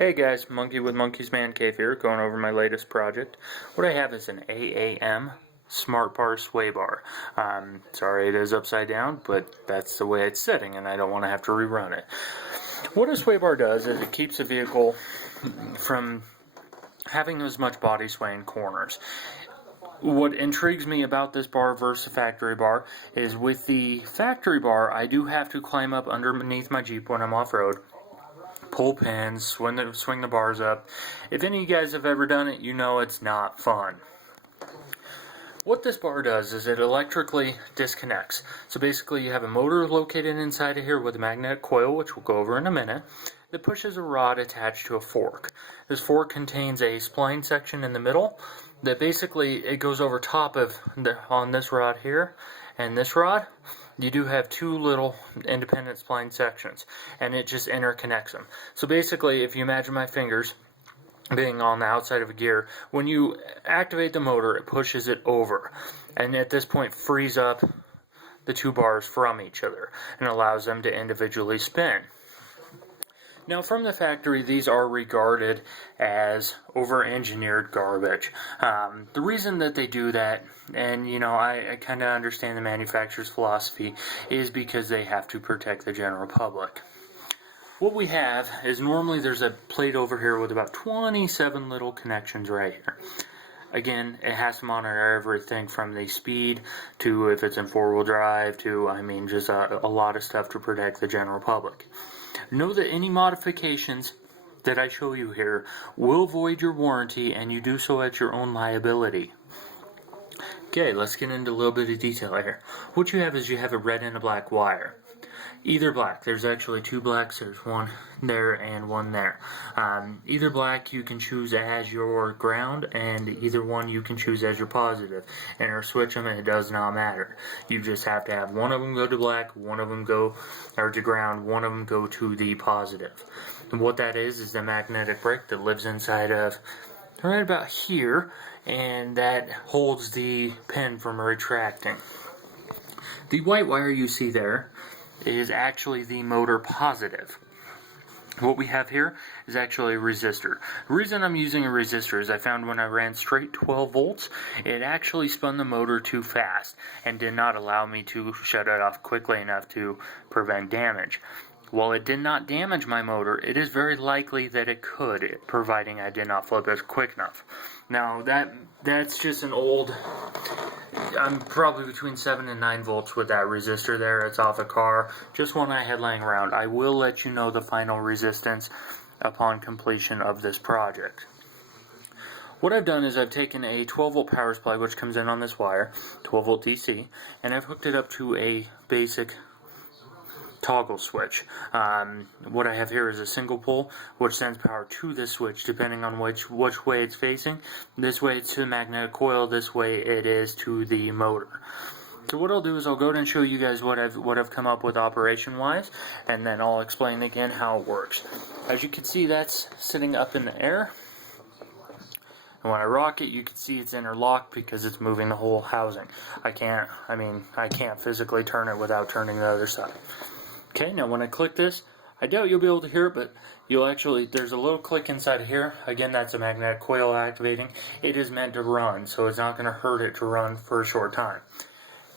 Hey guys, Monkey with Monkey's Man Cave here, going over my latest project. What I have is an AAM Smartbar swaybar. Sorry it is upside down, but that's the way it's sitting and I don't want to have to rerun it. What a swaybar does is it keeps the vehicle from having as much body sway in corners. What intrigues me about this bar versus a factory bar is with the factory bar, I do have to climb up underneath my Jeep when I'm off-road, pull pins, swing the bars up. If any of you guys have ever done it, you know it's not fun. What this bar does is it electrically disconnects. So basically you have a motor located inside of here with a magnetic coil, which we'll go over in a minute, that pushes a rod attached to a fork. This fork contains a spline section in the middle that basically it goes over top of on this rod here and this rod. You do have two little independent spline sections, and it just interconnects them. So basically, if you imagine my fingers being on the outside of a gear, when you activate the motor, it pushes it over, and at this point frees up the two bars from each other and allows them to individually spin. Now, from the factory, these are regarded as over-engineered garbage. The reason that they do that, and you know, I kind of understand the manufacturer's philosophy, is because they have to protect the general public. What we have is normally there's a plate over here with about 27 little connections right here. Again, it has to monitor everything from the speed to if it's in four-wheel drive to, just a lot of stuff to protect the general public. Know that any modifications that I show you here will void your warranty, and you do so at your own liability. Okay, let's get into a little bit of detail here. What you have is you have a red and a black wire. Either black. There's actually two blacks. There's one there and one there. Either black you can choose as your ground, and either one you can choose as your positive. Switch them, and it does not matter. You just have to have one of them go to black, one of them go to ground, one of them go to the positive. And what that is the magnetic brick that lives inside of right about here, and that holds the pin from retracting. The white wire you see there is actually the motor positive. What we have here is actually a resistor. The reason I'm using a resistor is I found when I ran straight 12 volts, it actually spun the motor too fast and did not allow me to shut it off quickly enough to prevent damage. While it did not damage my motor, it is very likely that it could, providing I did not flip it quick enough. Now, that's just an old... I'm probably between 7 and 9 volts with that resistor there. It's off a car, just one I had laying around. I will let you know the final resistance upon completion of this project. What I've done is I've taken a 12 volt power supply, which comes in on this wire, 12 volt DC, and I've hooked it up to a basic toggle switch. What I have here is a single pole which sends power to this switch depending on which way it's facing. This way it's to the magnetic coil, this way it is to the motor. So what I'll do is I'll go ahead and show you guys what I've come up with operation wise, and then I'll explain again how it works. As you can see, that's sitting up in the air, and when I rock it, you can see it's interlocked because it's moving the whole housing. I can't physically turn it without turning the other side. Okay, now when I click this, I doubt you'll be able to hear it, but there's a little click inside of here. Again, that's a magnetic coil activating. It is meant to run, so it's not going to hurt it to run for a short time.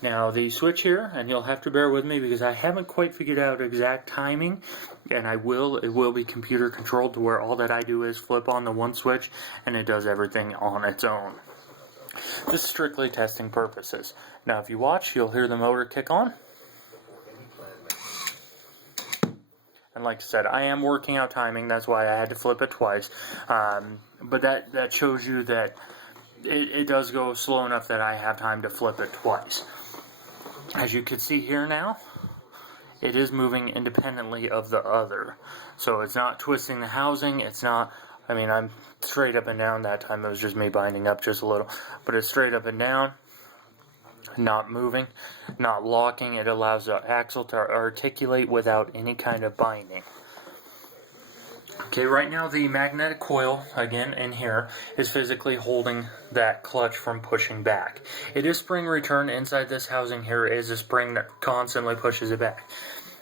Now the switch here, and you'll have to bear with me because I haven't quite figured out exact timing, and it will be computer controlled to where all that I do is flip on the one switch and it does everything on its own. Just strictly testing purposes. Now if you watch, you'll hear the motor kick on. And like I said, I am working out timing, that's why I had to flip it twice. But that shows you that it does go slow enough that I have time to flip it twice. As you can see here now, it is moving independently of the other. So it's not twisting the housing, it's not, I'm straight up and down. That time it was just me binding up just a little. But it's straight up and down. Not moving, not locking. It allows the axle to articulate without any kind of binding. Okay, right now the magnetic coil, again in here, is physically holding that clutch from pushing back. It is spring return. Inside this housing here is a spring that constantly pushes it back.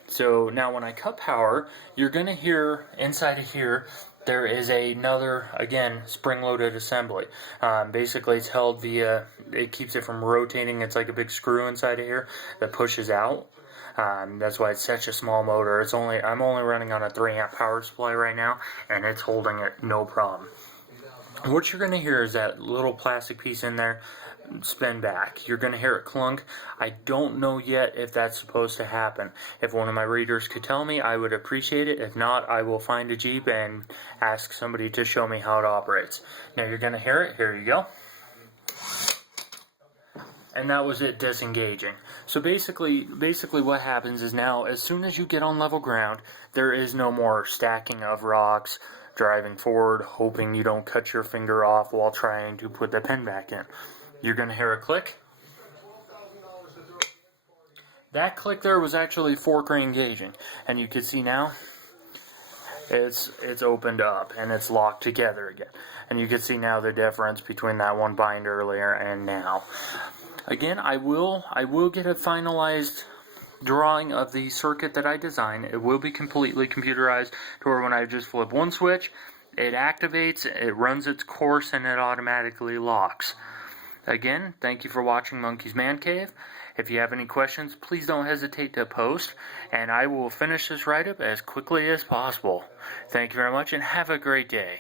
So now when I cut power, you're going to hear inside of here there is another, again, spring-loaded assembly. Basically, it's held via, it keeps it from rotating. It's like a big screw inside of here that pushes out. That's why it's such a small motor. I'm only running on a 3-amp power supply right now, and it's holding it no problem. What you're going to hear is that little plastic piece in there spin back. You're going to hear it clunk. I don't know yet if that's supposed to happen. If one of my readers could tell me, I would appreciate it. If not, I will find a Jeep and ask somebody to show me how it operates. Now you're going to hear it. Here you go. And that was it disengaging. So basically what happens is now, as soon as you get on level ground, there is no more stacking of rocks, driving forward, hoping you don't cut your finger off while trying to put the pin back in. You're going to hear a click. That click there was actually fork re-engaging. And you can see now, it's opened up and it's locked together again. And you can see now the difference between that one bind earlier and now. Again, I will get a finalized drawing of the circuit that I designed. It will be completely computerized to where when I just flip one switch, it activates, it runs its course, and it automatically locks. Again, thank you for watching Monkey's Man Cave. If you have any questions, please don't hesitate to post, and I will finish this write-up as quickly as possible. Thank you very much, and have a great day.